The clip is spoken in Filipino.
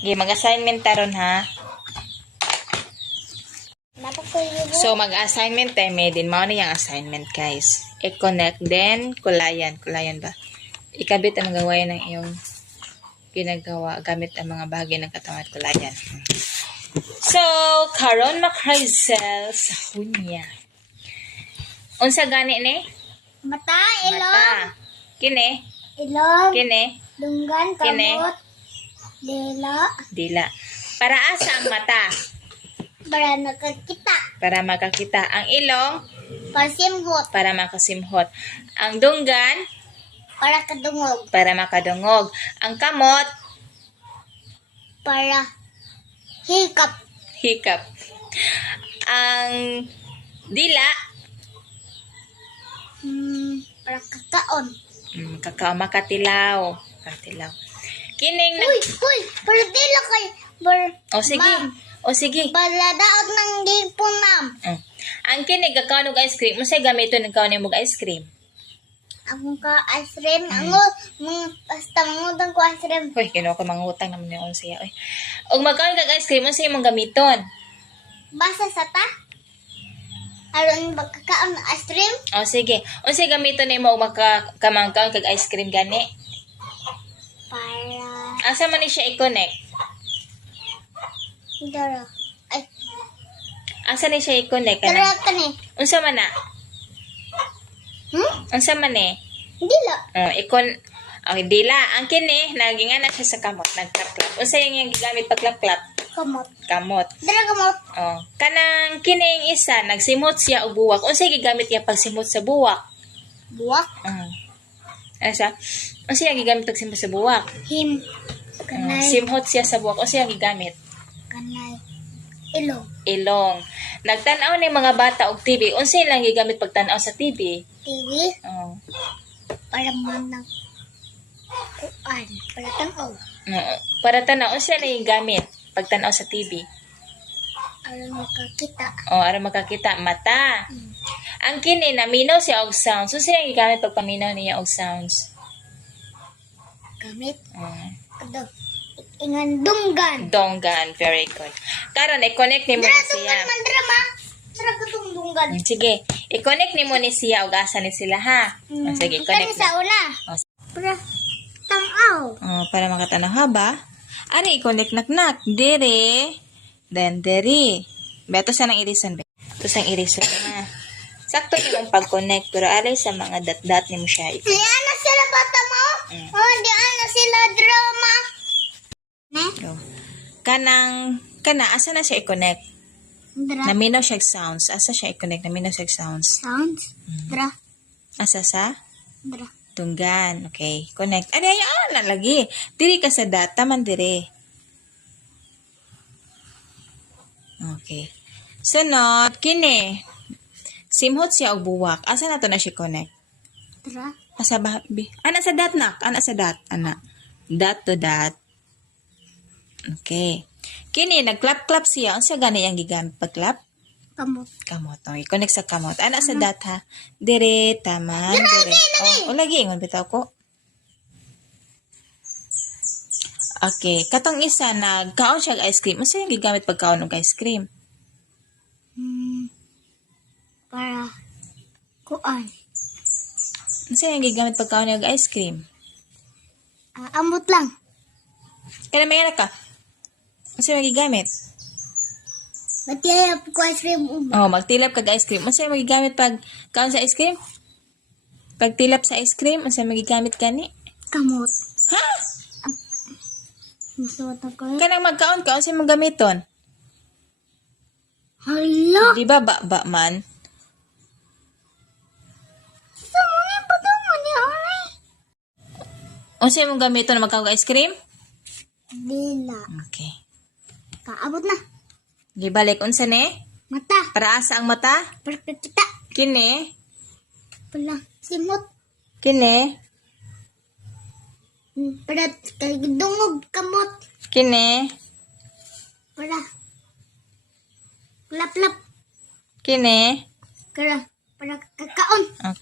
Okay, mag-assignment taron ha. So, mag-assignment tayo may din. Mao na yung assignment, guys. I-connect, then kulayan. Kulayan ba? Ikabit ang gawain ng iyong ginagawa gamit ang mga bahagi ng katawan at kulayan. So, karon Macrizel sa hunya. Unsa gani ni? Mata, ilong. Mata. Kini? Ilong. Kini? Dunggan, Kini? kamot. Dila. Dila. Para asa ang mata? Para nakakita. Para makakita. Ang ilong? Pasimgot. Para makasimhot. Ang dunggan? Para kadungog. Para makadungog. Ang kamot? Para hikap. Hikap. Ang dila? Para kakaon. Kakao, makatilaw. Makatilaw. Kining na... Uy! Para dila kay... Para... O sige. Ma'am. O sige. Para daot ng gipon, ma'am. Ang kinig, kakao ng ice cream. Masay gamito ng kakao ng ice cream. Akong ka ice cream. Basta mangutang ko ice cream. Uy, kinuha ko mga utang naman yung siya. Uy. Og magkaon kag ice cream, masay mong gamiton. Basta sa ta? Aron magkakaon ng ice cream? O sige. O sige, gamiton na mo magkamangkaon kag ice cream gani. Para... Asa man ni siya i-connect? Dara. Ay, Asa ni siya i-connect? dara Ano? ka ni. Unsa man na? Unsa man eh? Dila. Okay, dila. Ang kini, naging ana siya sa kamot. Nagklap-klap. Unsa yung gigamit pagklap-klap? Kamot. Kamot. Dara kamot. Kanang kining isa, nagsimot siya og buwak. Unsa gigamit niya pagsimot sa buwak? Buwak. Ano siya? Unsa yung gigamit pagsimot sa buwak? Him. Kanay. Simhot siya sa buwak. Unsa yung gigamit? Kanay. Ilong. Ilong. Nagtanaw ni mga bata og TV. Unsa lang gigamit pagtanaw sa TV? TV. Para manang kuan. Para tanaw. Para tanaw, unsa lang gigamit pagtanaw sa TV? Aron makakita. Aron makakita mata. Ang kini naminaw siya og sounds. Unsa lang gigamit pagpaminaw niya og sounds? Gamit. Kado. Ingan dunggan. Donggan, very good. Karon i-connect nimo Dara ni siya. dunggan man dara ma. Dara ko tong dunggan. Sige, i-connect nimo ni siya og asa ni sila ha. Sige, Kani connect. sa una. Para tanaw. Para makatanaw ha ba? Ari i-connect nak dire. Then diri. Beto sa nang irisan be. Ito sang irisan na. Sakto nimong pag-connect pero alay sa mga dot-dot nimo siya. Di ana sila bata mo? Di ana sila drama. Kana asa na siya i-connect? Dra. Naminaw siya sounds. Asa siya i-connect? Naminaw siya sounds. Sounds. Dra. Asa sa? Dra. Tunggan. Okay. Connect. Ay, na lagi. Diri ka sa data man dire. Okay. Sunod, kini. Simhot siya og buwak. Asa na to na siya connect? Dra. Asa ba? Ana sa dot nak. Ana sa dot. Ana. Dot to dot. Okay. Kini, nag-clap-clap siya. Ang siya gani ang gigamit pag-clap? Kamot. Kamot. Okay, connect sa kamot. Ana sa dot ha? Dire, taman, dire. Lagi. Ingon bitaw ko. Okay. Katong isa, nagkaon siya ice cream. Ano siya yung gigamit pagkaon ng ice cream? Para kuan. Ano siya yung gigamit pagkaon ng ice cream? Ambot lang. Kailan may ka? Ano siya yung gigamit? Matiyap ko ice cream ubo. Magtilap kag ice cream. Ano siya yung gigamit pag kaon sa ice cream? Pagtilap sa ice cream, ano siya yung gigamit gani? Kamot. Ha? Masuot ako eh. Kanang magkaon ka, ano siya yung gamiton? Hala! Di ba ba man? Saan mo mo niya ay? Ano siya yung gamiton na magkaon ka ice cream? Dila. Okay. Kaabot na. Di balik, unsa ni? Mata. Para asa ang mata? Para kita. Kini? Pala. Simot. Kini? Para dungog kamot. Kini? Para. Lap-lap. Kini? Para kakaon. Okay.